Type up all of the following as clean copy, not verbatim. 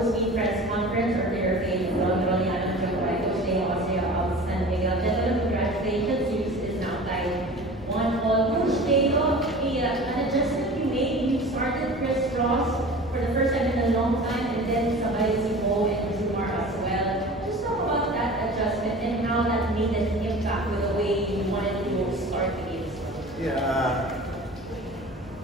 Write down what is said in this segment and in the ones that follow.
post-game press conference or their face, Coach Leo kasi outstanding. Gentlemen, congratulations. Hughes is now tied 1-1. Coach Leo, an adjustment you made. You started Chris Ross for the first time in a long time, and then sabay si Mo and Zumar as well. Just talk about that adjustment and how that made an impact with the way you wanted to start the game. Yeah,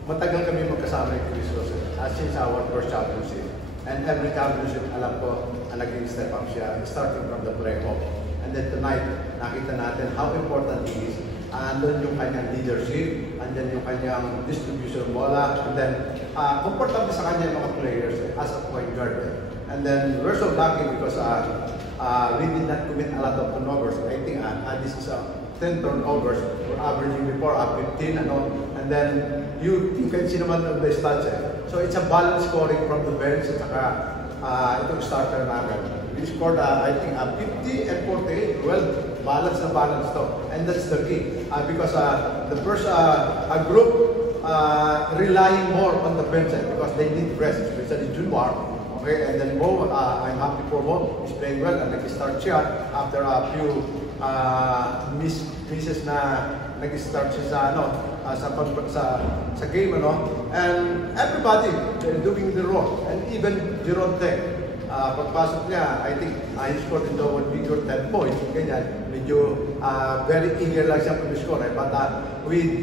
matagal kami magkasama ni Chris Ross since our first championship. And every championship, alam ko, naging step up siya, starting from the playoff. And then tonight, nakita natin how important he is. Andun yung kanyang leadership, andyan yung kanyang distribution bola, and then comfortable sa kanya yung mga players as a point guard. And then we're so lucky because we did not commit a lot of turnovers. I think this is 10 turnovers. We're averaging before 15, and then you can see naman the stats. So it's a balanced scoring from the bench at saka itong starter namin. We scored I think 50 and 48. Well, balance na balance to. And that's the key. Because the first group relying more on the bench because they need rest, especially Junmar. Okay, and then Mo, I'm happy for Mo. He's playing well and nag-start siya after a few misses na nag-start siya sa game, and everybody doing the role, and even Geronte. Pagpasok niya, I think he scored in the one figure 10 points, ganyan. Medyo very eager lang siya pag-score. But we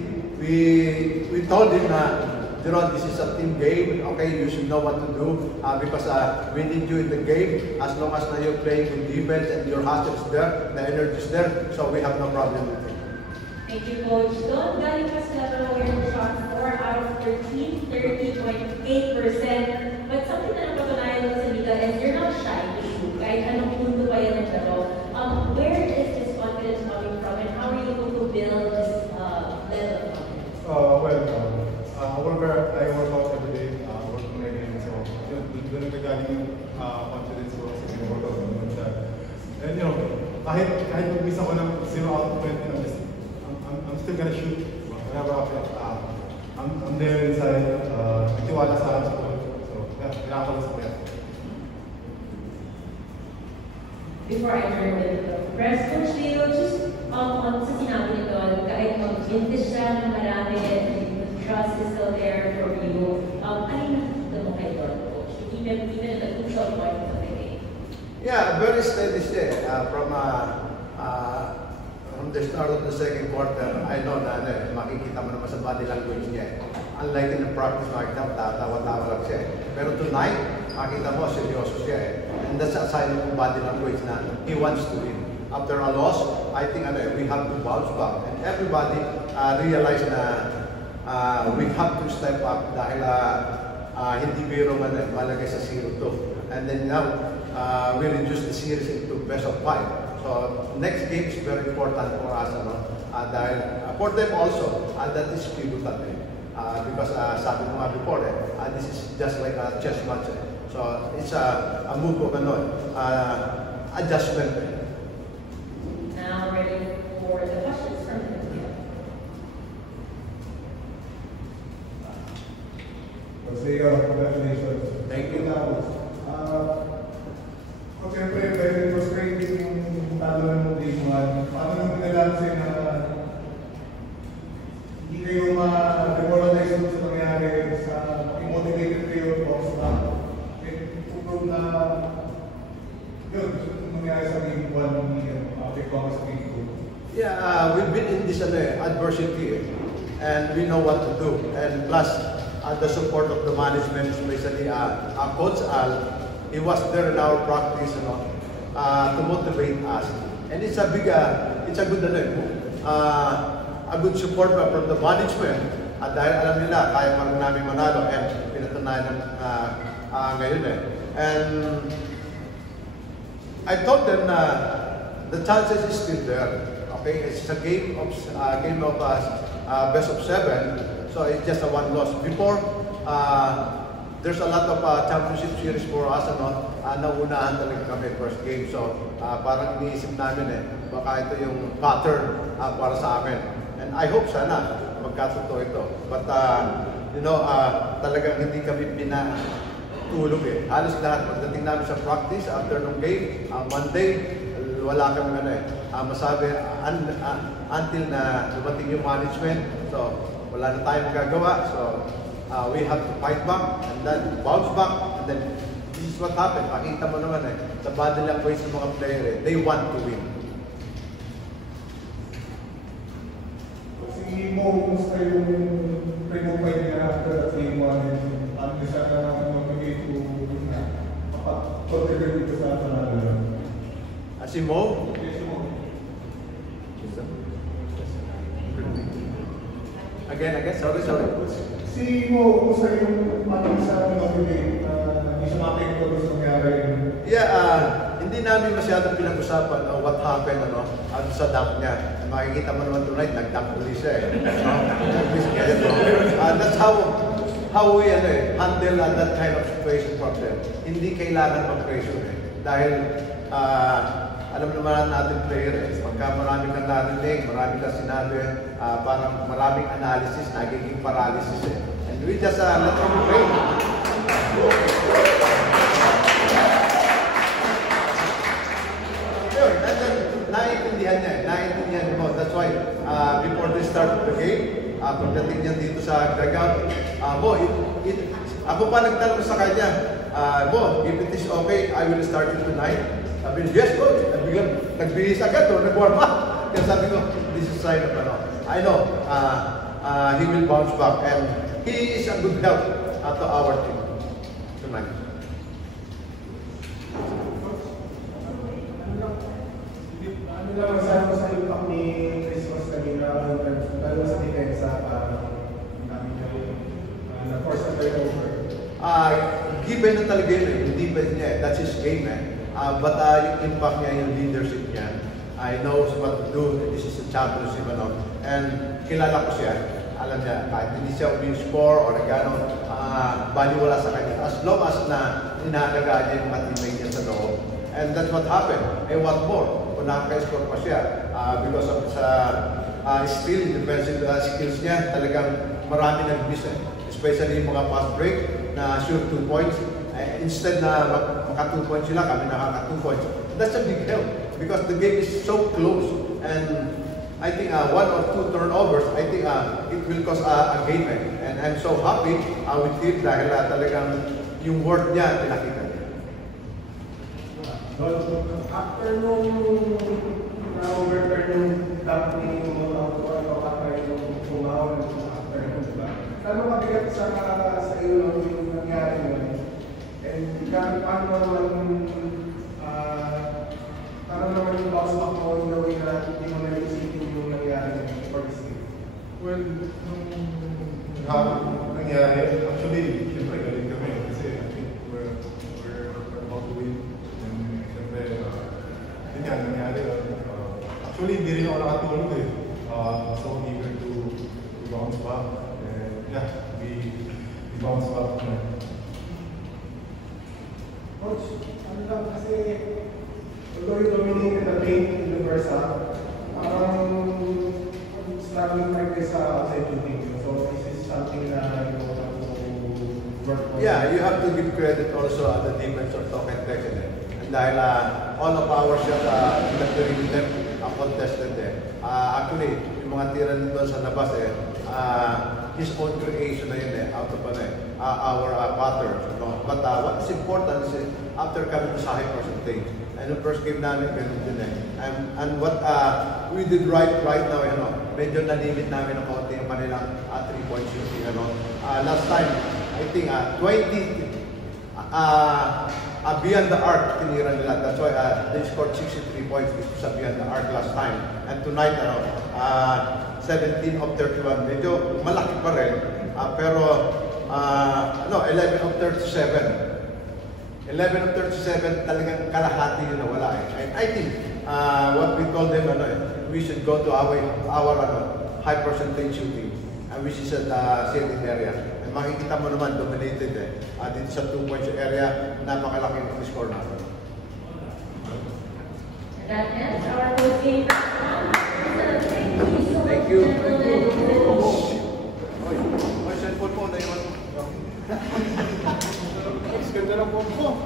told him na, Jeron, this is a team game, okay, you should know what to do because we need you in the game as long as you're playing with defense and your hustle is there, the energy is there, so we have no problem with it. Thank you, Coach. Don, galing pa sila pero we're in shot 4 out of 13, 30.8%. But something na napatunayan mo sa Liga is you're not shy to shoot. Kahit anong mundo pa yan ng laro. Where is this confidence coming from and how are you able to build this level of confidence? I work out every day, working my game. So, doon nagagaling yung confidence ko kasi workout ko naman siya. And kahit mag-miss ako ng 0 out of 20, I'm still gonna shoot. Whenever I'm there inside, nagtiwala sa akin. So, kailangan ko lang sa kaya. Before I turn to the press, Coach Leo, just on sa sinabi nito, kahit mag-invest siya ng marami, the trust is still there for you. Ano yung nakikita mo kay Don, Coach? Even at the crucial point of the game. Yeah, very steady state. From the start of the second quarter, I know na makikita mo naman sa body language niya. Unlike in the practice, makikita mo, tawa-tawa lang siya. Pero tonight, makikita mo, seryoso siya. And that's a sign of body language na he wants to win. After a loss, I think we have to bounce back. And everybody realize na we have to step up dahil hindi biro malagay sa 0-2. And then now, we reduce the series into best of 5. So next game is very important for us, dahil for them also, that is pivotal. Because sabi ko nga before, this is just like a chess match. So it's a move of adjustment. Now ready for the questions from the media. Congratulations. Thank you. Siyempre, very frustrating yung talo ng Game 1. Paano nung pinalasin na hindi kayo ma-demoralize sa nangyari sa motivated kayo box back? Prove na yun, nangyari sa Game 1 sa Game 2. Yeah, we've been in this adversity and we know what to do. And plus, the support of the management, especially Coach Al, he was there in our practice, to motivate us. And it's a big, it's a good, a good support from the management. Dahil alam nila, kaya pa rin namin manalo, and pinatunayan ngayon And I told them na the chances is still there. Okay, it's a game of best of 7, so it's just a one loss. Before, there's a lot of championship series for us, nauunahan talaga kami first game. So, parang iniisip namin baka ito yung pattern para sa amin. And I hope sana magkatotoo ito. But, talagang hindi kami tulog eh. Halos lahat. Pagdating namin sa practice, after nung game, Monday, wala kami masabi until na dumating yung management. So, wala na tayong magagawa. So, we have to fight back and then bounce back. And then, this is what happened. Pakita mo naman sa body language ng mga player they want to win. Si Mo, kumusta yung pre-mobile niya after the game 1 and ano siya na mag-game to contribute dito sa panalo? Si Mo? Again, sorry. Si Mo, kumusta yung sa mag-game na hindi siya makikita doon sa nangyari? Yeah, hindi namin masyadong pinag-usapan what happened sa dunk niya. Makikita mo naman tonight, nag-dunk ulit siya eh. That's how we handle that kind of situation problem. Hindi kailangan mag-pressure eh. Dahil alam naman natin player eh. Pagka marami kang narinig, marami kang sinabi, parang maraming analysis, nagiging paralysis eh. And we just let them play. Naiintindihan mo. That's why before they start the game, pagdating niya dito sa dugout, ako pa nagtanong sa kanya, Bo, if it is okay, I will start it tonight. Sabi niya, yes, coach. Nagbihis agad o, nag-warm up. Kaya sabi ko, this is sign of I know, he will bounce back and he is a good help to our team tonight. Ano lang masabi mo sa impact ni Christmas kanina, lalo sa depensa, na-force na turnover? Given na talaga yun, yung defense niya, that's his game but yung impact niya, yung leadership niya, I know what to do, this is a championship, and kilala ko siya, alam niya, kahit hindi siya win score or gano'n, baliwala sa kanya, as long as na inahalaga niya yung teammate niya sa loob. And that's what happened. And what more, kung nakaka-score pa siya, because of sa skill, defensive skills niya, talagang marami nag-miss especially yung mga fast break na shoot 2 points. Instead na maka 2 points sila, kami nakaka 2 points. That's a big help because the game is so close. And I think 1 or 2 turnovers, I think it will cause a game. And I'm so happy with him dahil talagang yung worth niya, pinakita niya. After nung na-overturn yung dunk ni kapatay yung pumaw after nung diba? Kano mabigat sa iyo yung nangyari yun? And paano naman yung bounce back mo in the way na hindi mo naisipin yung nangyari for this game? Well, nung nangyari, actually, siyempre galing kami kasi I think we're about to win. And siyempre, yun nga, nangyari. Actually, hindi rin ako nakatulog eh. So eager to bounce back. And yeah, we bounce back. Coach, ano lang kasi, although you dominated the paint in the first half, struggling like this outside shooting. So this is something that you have to work on. Yeah, you have to give credit also at the defense of Token Tech. And dahil all of our shots in the perimeter contested actually, yung mga tira nito sa labas his own creation na yun out of our pattern. But what is important is after coming to high percentage, and the first game namin, ganun din and what we did right now, medyo nalimit namin ng konti yung kanilang 3-point shooting. Last time, I think 20 beyond the arc tinira nila. That's why they scored 63 points sa beyond the arc last time. And tonight, 17 of 31. Medyo malaki pa rin. Pero 11 of 37. 11 of 37, talagang kalahati yun na wala And I think what we told them, we should go to our high percentage shooting, which is at the ceiling area. And makikita mo naman, dominated dito sa 2 points area, napakalaking score natin. That ends our closing. Thank you. Cellphone mo na yun. ko.